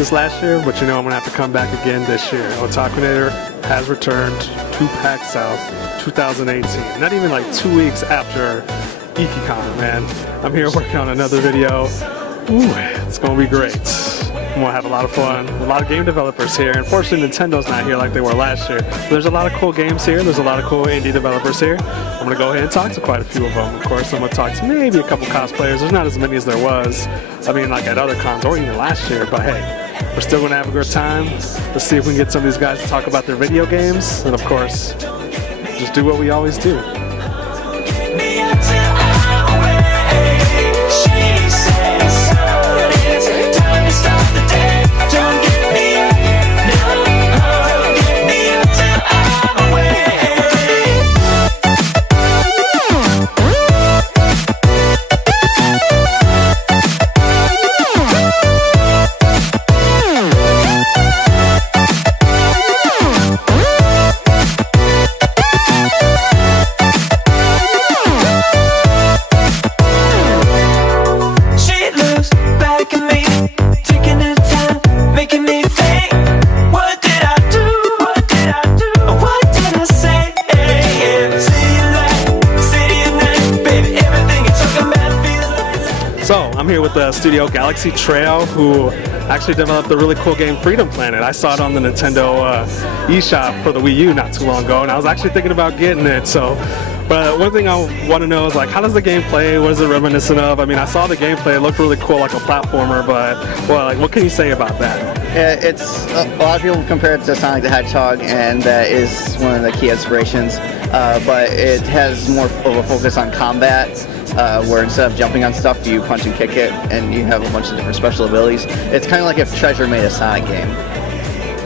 this last year, but you know I'm gonna have to come back again this year. Otakunator has returned to PAX South 2018. Not even like 2 weeks after IkiCon, man. I'm here working on another video. Ooh, it's gonna be great. I'm gonna have a lot of fun. A lot of game developers here. Unfortunately, Nintendo's not here like they were last year. There's a lot of cool games here. There's a lot of cool indie developers here. I'm gonna go ahead and talk to quite a few of them. Of course, I'm gonna talk to maybe a couple cosplayers. There's not as many as there was. I mean, like at other cons or even last year. But hey, we're still gonna have a good time. Let's see if we can get some of these guys to talk about their video games, and of course, just do what we always do. So, I'm here with the studio Galaxy Trail, who actually developed the really cool game Freedom Planet. I saw it on the Nintendo eShop for the Wii U not too long ago, and I was actually thinking about getting it. So, but one thing I want to know is, like, how does the game play? What is it reminiscent of? I mean, I saw the gameplay; it looked really cool, like a platformer. But, well, like, what can you say about that? It's a lot of people compare it to Sonic the Hedgehog, and that is one of the key inspirations. But it has more of a focus on combat. Where instead of jumping on stuff, you punch and kick it, and you have a bunch of different special abilities. It's kind of like if Treasure made a Sonic game.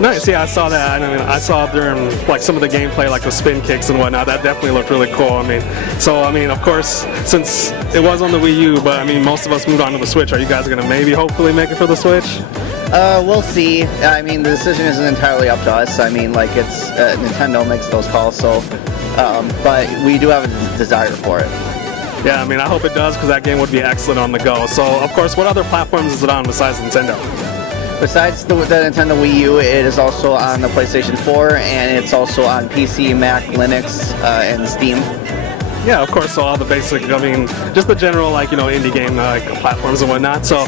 Nice, yeah, I saw that. I mean, I saw during like some of the gameplay, like the spin kicks and whatnot. That definitely looked really cool. I mean, of course, since it was on the Wii U, but I mean, most of us moved on to the Switch. Are you guys gonna maybe, hopefully, make it for the Switch? We'll see. I mean, the decision isn't entirely up to us. I mean, like it's Nintendo makes those calls, so. But we do have a desire for it. Yeah, I mean, I hope it does, because that game would be excellent on the go. So, of course, what other platforms is it on besides Nintendo? Besides the Nintendo Wii U, it is also on the PlayStation 4, and it's also on PC, Mac, Linux, and Steam. Yeah, of course, so all the basic, I mean, just the general, like, you know, indie game platforms and whatnot. So,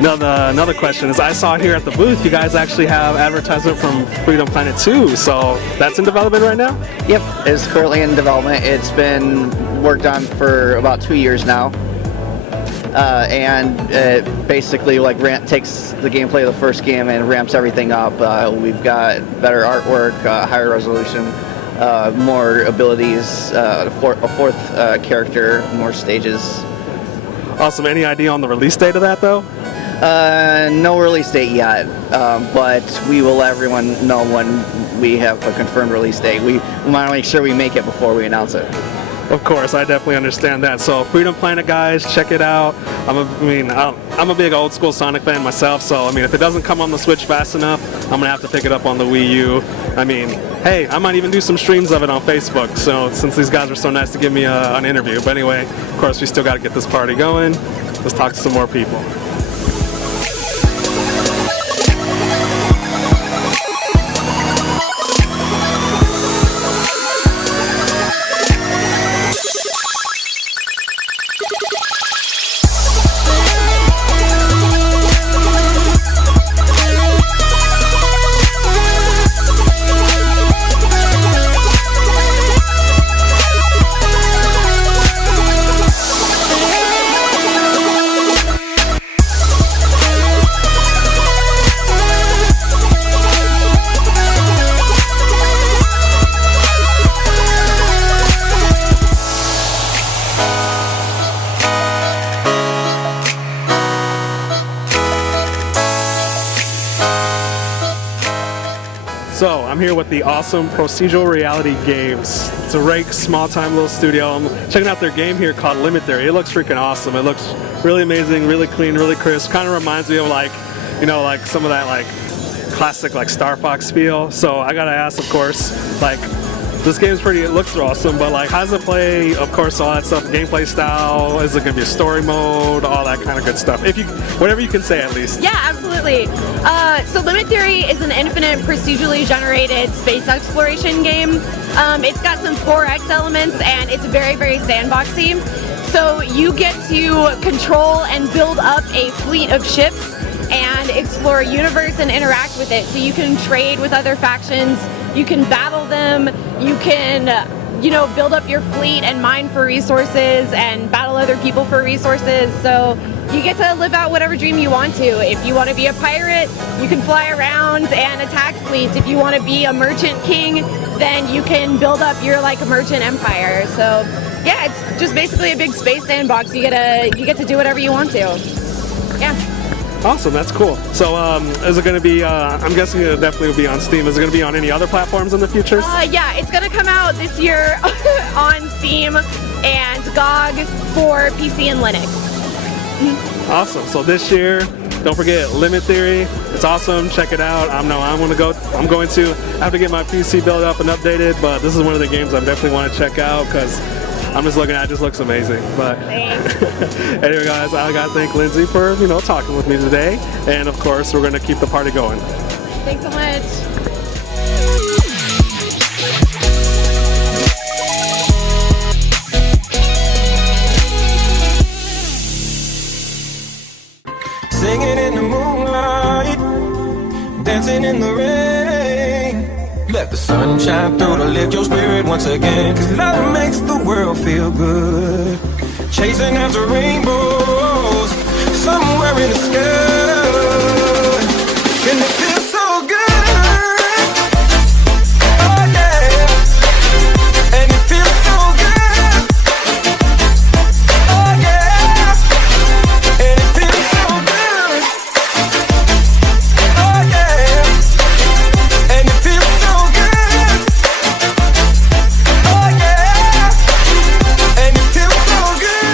another question is, I saw here at the booth, you guys actually have advertisement from Freedom Planet 2, so that's in development right now? Yep, it's currently in development. It's been worked on for about 2 years now. And it basically like takes the gameplay of the first game and ramps everything up. We've got better artwork, higher resolution, more abilities, a fourth character, more stages. Awesome. Any idea on the release date of that, though? No release date yet, but we will let everyone know when we have a confirmed release date. We want to make sure we make it before we announce it. Of course, I definitely understand that. So, Freedom Planet, guys, check it out. I'm a big old school Sonic fan myself, so I mean, if it doesn't come on the Switch fast enough, I'm gonna have to pick it up on the Wii U. I mean, hey, I might even do some streams of it on Facebook. So, since these guys are so nice to give me an interview. But anyway, of course, we still got to get this party going. Let's talk to some more people. So, I'm here with the awesome Procedural Reality Games. It's a very small-time little studio. I'm checking out their game here called Limit Theory. It looks freaking awesome. It looks really amazing, really clean, really crisp. Kind of reminds me of like, you know, like some of that like classic like Star Fox feel. So I gotta ask, of course, like, this game's pretty, it looks awesome, but like, how does it play? Of course, all that stuff, gameplay style, is it gonna be a story mode, all that kind of good stuff? If you, whatever you can say at least. Yeah, absolutely. So Limit Theory is an infinite procedurally generated space exploration game. It's got some 4X elements and it's very, very sandboxy. So you get to control and build up a fleet of ships and explore a universe and interact with it. So you can trade with other factions, you can battle them, you can build up your fleet and mine for resources and battle other people for resources. So you get to live out whatever dream you want to. If you want to be a pirate, you can fly around and attack fleets. If you want to be a merchant king, then you can build up your like merchant empire. So yeah, it's just basically a big space sandbox. You get to do whatever you want to. Yeah. Awesome, that's cool. So is it going to be, I'm guessing it definitely will be on Steam. Is it going to be on any other platforms in the future? Yeah, it's going to come out this year on Steam and GOG for PC and Linux. Awesome, so this year, don't forget Limit Theory. It's awesome, check it out. I'm going to I have to get my PC built up and updated, but this is one of the games I definitely want to check out because I'm just looking at it, just looks amazing. But anyway, guys, I gotta thank Lindsay for talking with me today, and of course, we're gonna keep the party going. Thanks so much. Singing in the moonlight, dancing in the rain. Let the sun shine through to lift your spirit once again. Cause love makes the world feel good. Chasing after rainbows, somewhere in the sky. And it feels so good. Oh yeah. And it feels so good. Oh yeah. And it feels so good. Oh yeah. And it feels so good. Oh yeah. And it feels so good.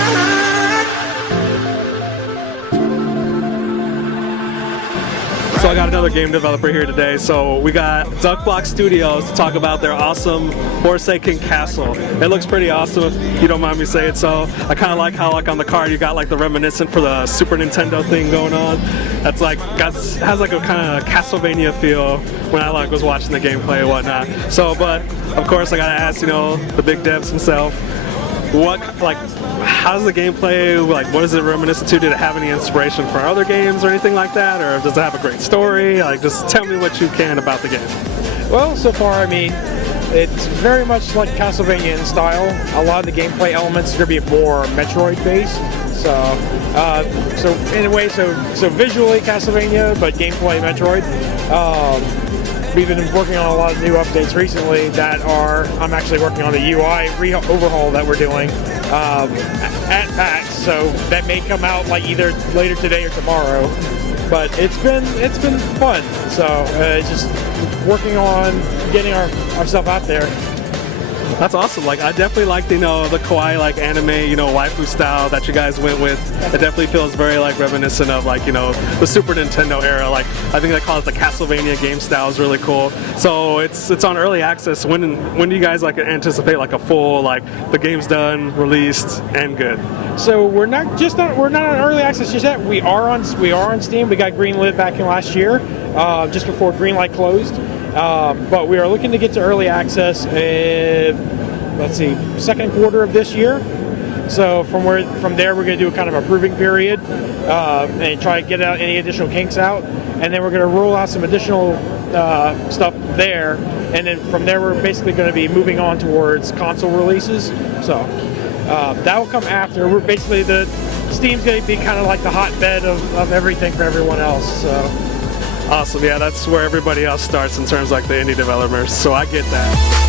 So I got another game developer here today. So we got Duckblock Studios to talk about their awesome Forsaken Castle. It looks pretty awesome, if you don't mind me saying so. I kind of like how on the card you got like the reminiscent for the Super Nintendo thing going on. That's like has like a kind of Castlevania feel when I was watching the gameplay and whatnot. So, but of course I gotta ask, the big devs himself, how does the gameplay, what is it reminiscent to? Did it have any inspiration for other games or anything like that? Or does it have a great story? Just tell me what you can about the game. Well, so far, it's very much like Castlevania in style. A lot of the gameplay elements are going to be more Metroid-based. So in a way, so visually Castlevania, but gameplay Metroid. We've been working on a lot of new updates recently I'm actually working on the UI overhaul that we're doing at PAX, so that may come out either later today or tomorrow. But it's been fun, so just working on getting our stuff out there. That's awesome. I definitely like the kawaii anime waifu style that you guys went with. It definitely feels very reminiscent of the Super Nintendo era. I think they call it the Castlevania game style is really cool. So it's on early access. When do you guys anticipate a full the game's done, released, and good? So we're not on early access just yet. We are on Steam. We got greenlit back in last year, just before greenlight closed. But we are looking to get to early access second quarter of this year. So from there we're going to do a kind of a proving period and try to get out any additional kinks out, and then we're going to roll out some additional stuff there, and then from there we're basically going to be moving on towards console releases. So that will come after. We're basically Steam's going to be kind of like the hotbed of everything for everyone else. So. Awesome, yeah, that's where everybody else starts in terms of the indie developers, so I get that.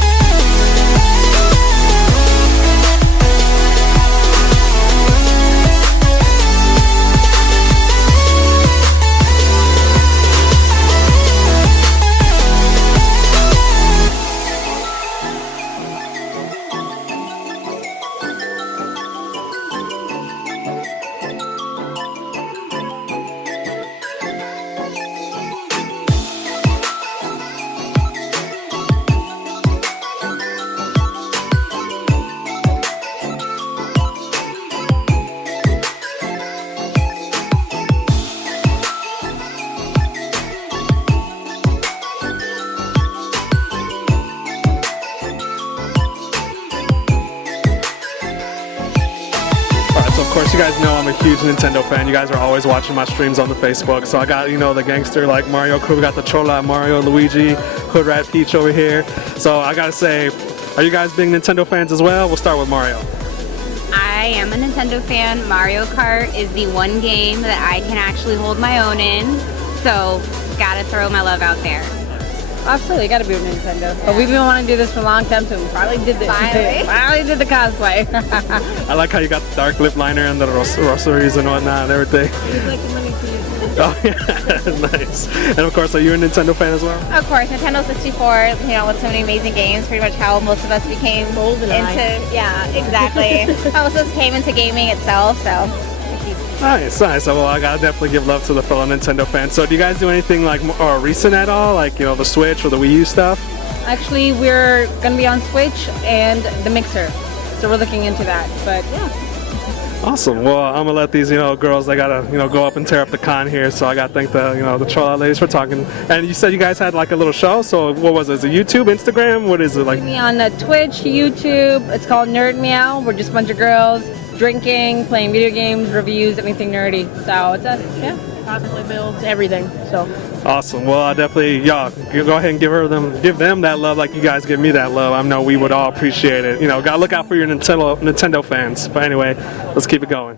course, you guys know I'm a huge Nintendo fan. You guys are always watching my streams on the Facebook. So I got, you know, the gangster like Mario crew. We got the Chola Mario, Luigi, Hood Rat Peach over here. So I gotta say, are you guys big Nintendo fans as well? We'll start with Mario. I am a Nintendo fan. Mario Kart is the one game that I can actually hold my own in. So, gotta throw my love out there. Absolutely, gotta be with Nintendo. But we've been wanting to do this for a long time, so we finally did this. Finally did the cosplay. I like how you got the dark lip liner and the rosaries and whatnot and everything. Like the money for you. Oh yeah, nice. And of course, are you a Nintendo fan as well? Of course, Nintendo 64, you know, with so many amazing games, pretty much how most of us became yeah, exactly. How most of us came into gaming itself, so. Nice, nice. Well, I gotta definitely give love to the fellow Nintendo fans. So do you guys do anything like more recent at all? Like, you know, the Switch or the Wii U stuff? Actually, we're gonna be on Switch and the Mixer. So we're looking into that, but yeah. Awesome. Well, I'm gonna let these, you know, girls, they gotta, you know, go up and tear up the con here. So I gotta thank the, you know, the Troll Out ladies for talking. And you said you guys had like a little show. So what was it? Is it YouTube, Instagram? What is it like? We're on Twitch, YouTube. It's called Nerd Meow. We're just a bunch of girls drinking, playing video games, reviews, anything nerdy. So it's us, yeah. Constantly builds everything. So. Awesome. Well, I definitely, y'all, go ahead and give them that love like you guys give me that love. I know we would all appreciate it. You know, gotta look out for your Nintendo fans. But anyway, let's keep it going.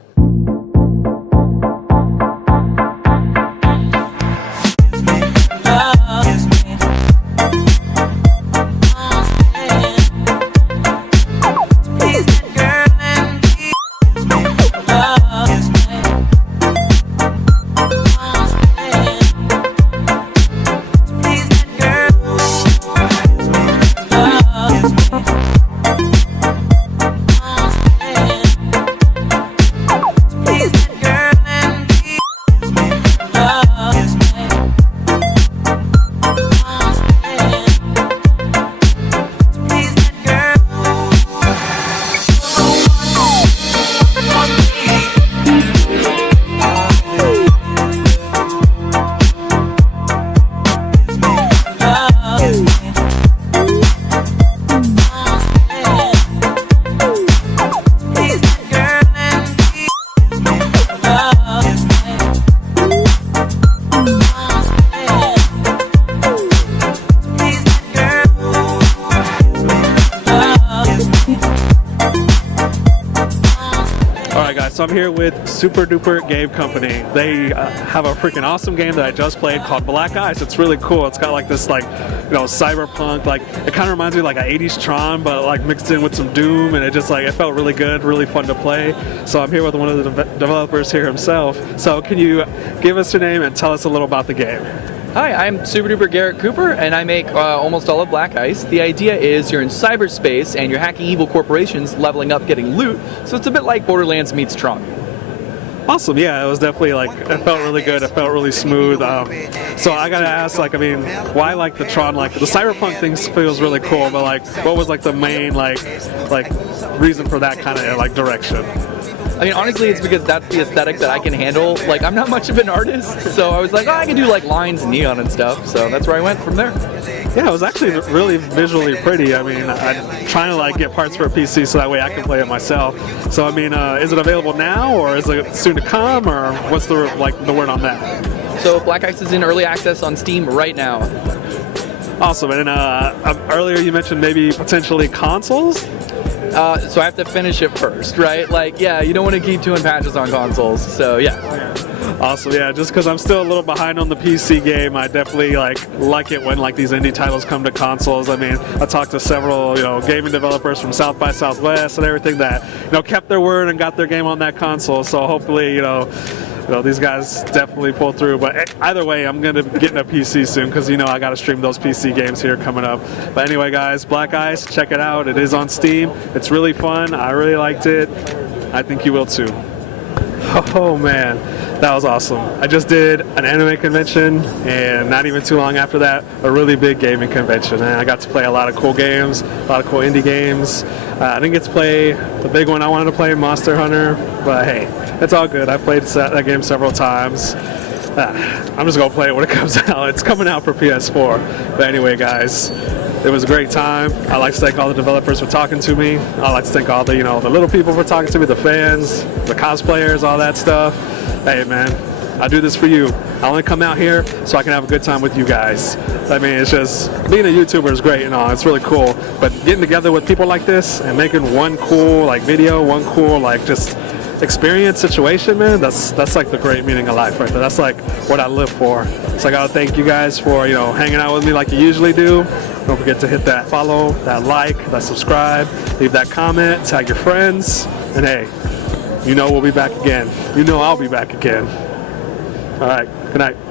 So I'm here with Super Duper Game Company. They have a freaking awesome game that I just played called Black Ice. It's really cool. It's got like this, like, you know, cyberpunk, like it kind of reminds me of like an 80s Tron, but like mixed in with some Doom, and it just like, it felt really good, really fun to play. So I'm here with one of the developers here himself. So can you give us your name and tell us a little about the game? Hi, I'm Super Duper Garrett Cooper, and I make almost all of Black Ice. The idea is you're in cyberspace and you're hacking evil corporations, leveling up, getting loot, so it's a bit like Borderlands meets Tron. Awesome, yeah, it was definitely like, it felt really good, it felt really smooth. So I gotta ask, like, I mean, why like the Tron, like the cyberpunk thing feels really cool, but like, what was like the main like reason for that kind of like direction? I mean, honestly, it's because that's the aesthetic that I can handle. Like, I'm not much of an artist, so I was like, oh, I can do like lines and neon and stuff, so that's where I went from there. Yeah, it was actually really visually pretty. I mean, I'm trying to like get parts for a PC so that way I can play it myself. So I mean, is it available now, or is it soon to come, or what's the word on that? So Black Ice is in early access on Steam right now. Awesome. And earlier you mentioned maybe potentially consoles. So I have to finish it first, right? Like, yeah, you don't want to keep doing patches on consoles, so yeah. Awesome, yeah, just because I'm still a little behind on the PC game, I definitely like it when like these indie titles come to consoles. I mean, I talked to several, you know, gaming developers from South by Southwest and everything that, you know, kept their word and got their game on that console, so hopefully, you know, these guys definitely pull through. But either way, I'm going to be getting a PC soon because, you know, I got to stream those PC games here coming up. But anyway, guys, Black Ice, check it out. It is on Steam. It's really fun. I really liked it. I think you will too. Oh, man. That was awesome. I just did an anime convention, and not even too long after that, a really big gaming convention. And I got to play a lot of cool games, a lot of cool indie games. I didn't get to play the big one I wanted to play, Monster Hunter, but hey, it's all good. I've played that game several times. I'm just going to play it when it comes out. It's coming out for PS4. But anyway, guys, It was a great time. I'd like to thank all the developers for talking to me. I'd like to thank all the, the little people for talking to me, the fans, the cosplayers, all that stuff. Hey, man, I do this for you. I only come out here so I can have a good time with you guys. I mean, it's just, being a YouTuber is great and all. It's really cool. But getting together with people like this and making one cool, video, one cool, just experience situation, man, that's like the great meaning of life right there. That's like what I live for. So I gotta thank you guys for, hanging out with me like you usually do. Don't forget to hit that follow, that like, that subscribe, leave that comment, tag your friends, and hey, we'll be back again. I'll be back again. All right, good night.